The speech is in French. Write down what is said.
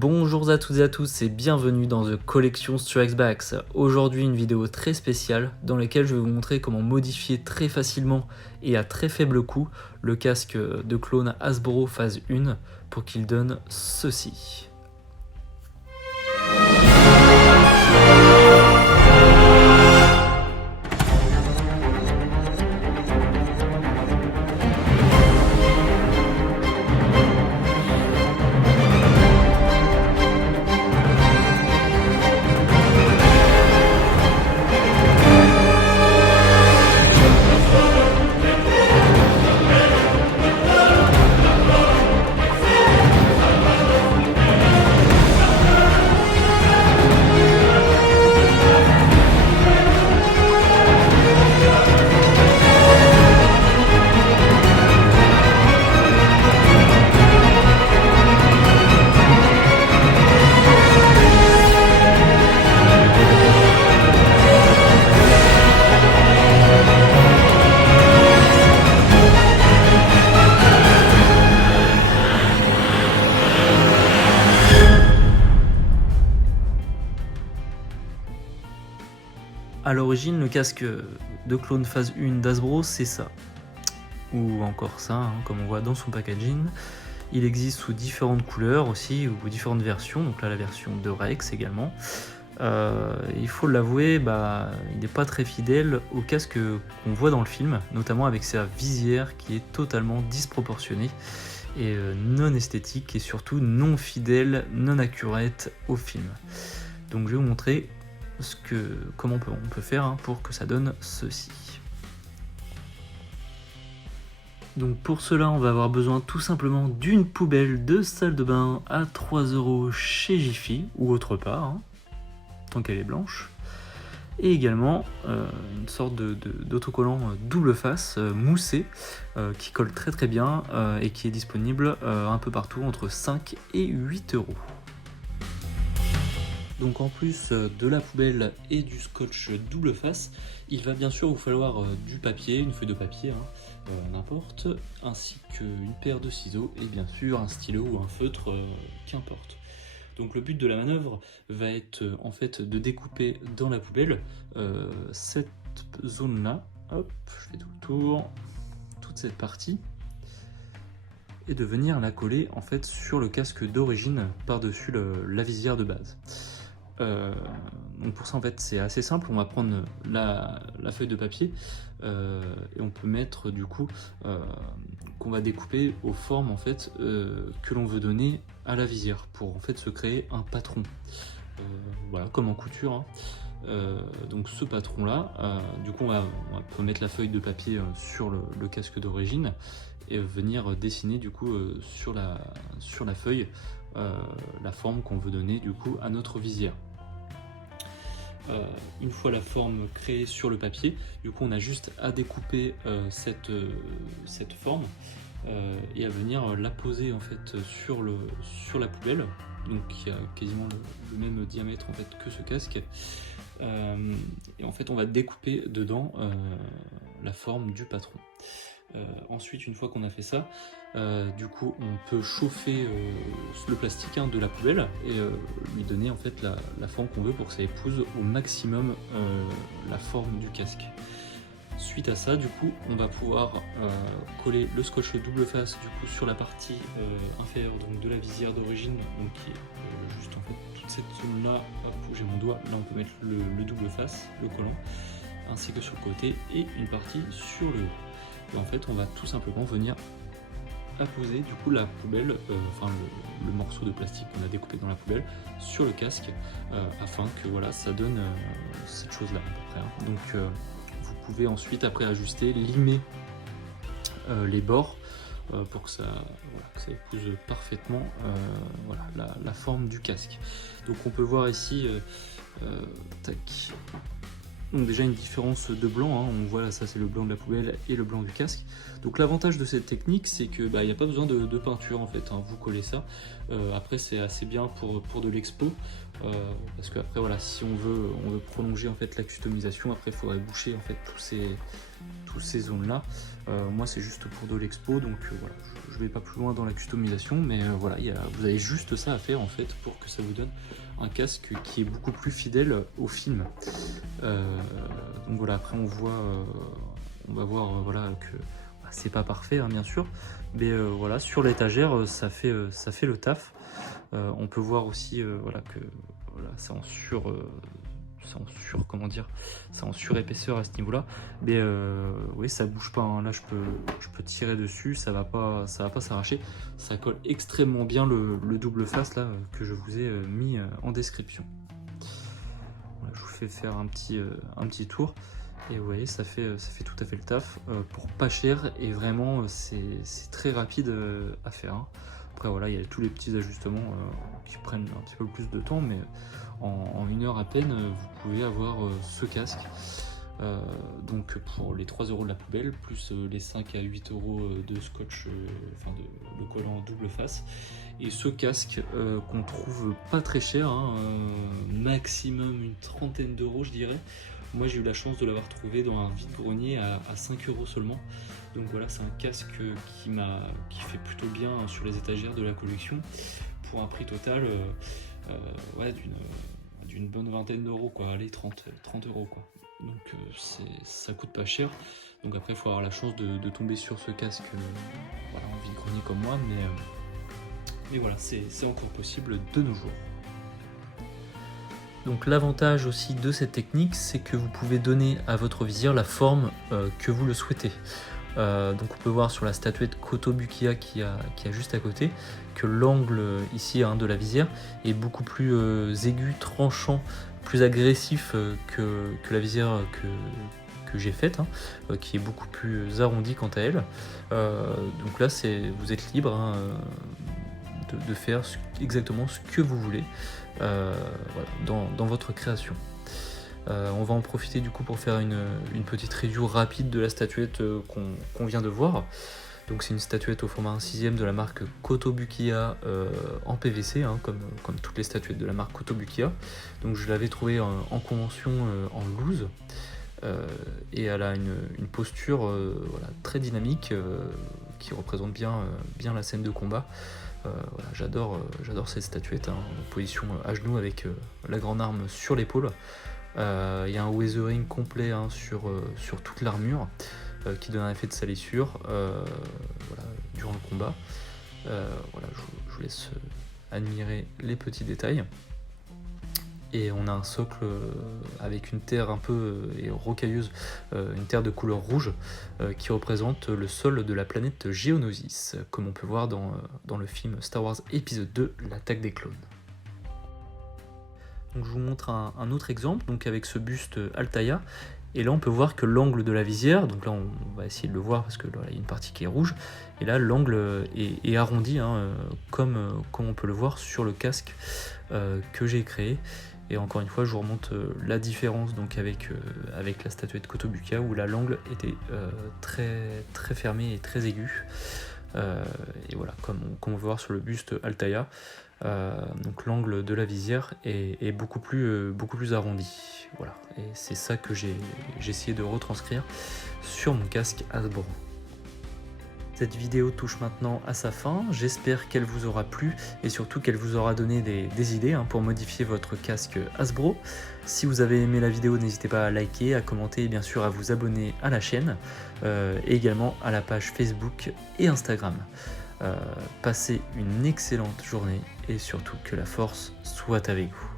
Bonjour à toutes et à tous et bienvenue dans The Collection Strikes Back. Aujourd'hui une vidéo très spéciale dans laquelle je vais vous montrer comment modifier très facilement et à très faible coût le casque de clone Hasbro phase 1 pour qu'il donne ceci. A l'origine, le casque de clone phase 1 d'Hasbro, c'est ça. Ou encore ça, comme on voit dans son packaging. Il existe sous différentes couleurs aussi, ou différentes versions. Donc là, la version de Rex également. Il faut l'avouer, il n'est pas très fidèle au casque qu'on voit dans le film, notamment avec sa visière qui est totalement disproportionnée et non esthétique et surtout non fidèle, non accurate au film. Donc je vais vous montrer comment on peut faire pour que ça donne ceci. Donc pour cela, on va avoir besoin tout simplement d'une poubelle de salle de bain à 3 € chez Jiffy ou autre part, tant qu'elle est blanche. Et également une sorte d'autocollant double face moussé qui colle très bien et qui est disponible un peu partout entre 5 et 8 €. Donc en plus de la poubelle et du scotch double face, il va bien sûr vous falloir du papier, une feuille de papier, n'importe, ainsi qu'une paire de ciseaux et bien sûr un stylo ou un feutre, qu'importe. Donc le but de la manœuvre va être en fait de découper dans la poubelle cette zone là, hop, je fais tout le tour, toute cette partie, et de venir la coller en fait sur le casque d'origine par-dessus la visière de base. Donc pour ça en fait c'est assez simple, on va prendre la feuille de papier et on peut mettre du coup qu'on va découper aux formes en fait que l'on veut donner à la visière pour en fait se créer un patron, voilà, comme en couture. Donc ce patron là, du coup on peut mettre la feuille de papier sur le casque d'origine et venir dessiner du coup sur la feuille la forme qu'on veut donner du coup à notre visière. Une fois la forme créée sur le papier, du coup on a juste à découper cette forme et à venir la poser en fait sur la poubelle, donc qui a quasiment le même diamètre en fait que ce casque, et en fait on va découper dedans la forme du patron. Ensuite, une fois qu'on a fait ça, du coup on peut chauffer le plastique de la poubelle et lui donner en fait la forme qu'on veut pour que ça épouse au maximum la forme du casque. Suite à ça, du coup on va pouvoir coller le scotch double face du coup sur la partie inférieure donc de la visière d'origine, donc qui est juste en fait toute cette zone là où j'ai mon doigt, là on peut mettre le double face, le collant, ainsi que sur le côté et une partie sur le haut. Et en fait on va tout simplement venir apposer du coup la poubelle, le morceau de plastique qu'on a découpé dans la poubelle sur le casque afin que voilà ça donne cette chose là à peu près. Donc vous pouvez ensuite après ajuster, limer les bords pour que ça épouse parfaitement la forme du casque. Donc on peut voir ici tac, Donc déjà une différence de blanc, hein. On voit là, ça c'est le blanc de la poubelle et le blanc du casque. Donc l'avantage de cette technique, c'est que il n'y a pas besoin de peinture en fait, hein. Vous collez ça. Après c'est assez bien pour de l'expo, parce que après voilà, si on veut prolonger en fait la customisation, après il faudrait boucher en fait tous ces zones là. Moi c'est juste pour de l'expo, donc voilà, je vais pas plus loin dans la customisation, mais voilà, vous avez juste ça à faire en fait pour que ça vous donne un casque qui est beaucoup plus fidèle au film. Donc voilà, après on va voir voilà que c'est pas parfait, hein, bien sûr, mais voilà, sur l'étagère ça fait le taf. On peut voir aussi voilà que voilà, c'est en surépaisseur à ce niveau là, mais oui, ça bouge pas, hein. Là je peux tirer dessus, ça va pas s'arracher, ça colle extrêmement bien le double face là que je vous ai mis en description. Voilà, je vous fais faire un petit tour et vous voyez, ça fait tout à fait le taf pour pas cher, et vraiment c'est très rapide à faire, hein. Après voilà, il y a tous les petits ajustements qui prennent un petit peu plus de temps, mais en 1 heure à peine, vous pouvez avoir ce casque. Donc pour les 3 € de la poubelle, plus les 5 à 8 € de scotch, de collant double face. Et ce casque qu'on trouve pas très cher, hein, maximum une trentaine d'euros je dirais. Moi j'ai eu la chance de l'avoir trouvé dans un vide-grenier à 5 € seulement. Donc voilà, c'est un casque qui fait plutôt bien sur les étagères de la collection, pour un prix total ouais, d'une bonne vingtaine d'euros, quoi. Allez, 30 € quoi. Donc ça coûte pas cher. Donc après il faut avoir la chance de tomber sur ce casque voilà, en vide-grenier comme moi, mais voilà, c'est encore possible de nos jours. Donc l'avantage aussi de cette technique, c'est que vous pouvez donner à votre visière la forme que vous le souhaitez. Donc on peut voir sur la statuette Kotobukiya qui a juste à côté que l'angle ici, hein, de la visière est beaucoup plus aigu, tranchant, plus agressif que la visière que j'ai faite, hein, qui est beaucoup plus arrondie quant à elle. Donc là vous êtes libre, hein, de faire exactement ce que vous voulez voilà, dans votre création. On va en profiter du coup pour faire une petite review rapide de la statuette qu'on vient de voir. Donc c'est une statuette au format 1/6 de la marque Kotobukiya en PVC, hein, comme toutes les statuettes de la marque Kotobukiya. Donc je l'avais trouvée en convention en loose, et elle a une posture voilà, très dynamique qui représente bien la scène de combat. Voilà, j'adore cette statuette, hein, en position à genoux avec la grande arme sur l'épaule. Il y a un weathering complet, hein, sur toute l'armure qui donne un effet de salissure voilà, durant le combat. Voilà, je vous laisse admirer les petits détails. Et on a un socle avec une terre un peu rocailleuse, une terre de couleur rouge qui représente le sol de la planète Geonosis, comme on peut voir dans le film Star Wars épisode 2, l'attaque des clones. Donc je vous montre un autre exemple, donc avec ce buste Altaïa, et là on peut voir que l'angle de la visière, donc là on va essayer de le voir parce que là il y a une partie qui est rouge, et là l'angle est arrondi, hein, comme on peut le voir sur le casque que j'ai créé. Et encore une fois, je vous remonte la différence donc avec la statuette Kotobukiya, où là l'angle était très fermé et très aigu. Et voilà, comme on peut voir sur le buste Altaïa, donc l'angle de la visière est beaucoup plus arrondi. Voilà, et c'est ça que j'ai essayé de retranscrire sur mon casque Hasbro. Cette vidéo touche maintenant à sa fin, j'espère qu'elle vous aura plu et surtout qu'elle vous aura donné des idées, hein, pour modifier votre casque Hasbro. Si vous avez aimé la vidéo, n'hésitez pas à liker, à commenter et bien sûr à vous abonner à la chaîne et également à la page Facebook et Instagram. Passez une excellente journée et surtout que la force soit avec vous.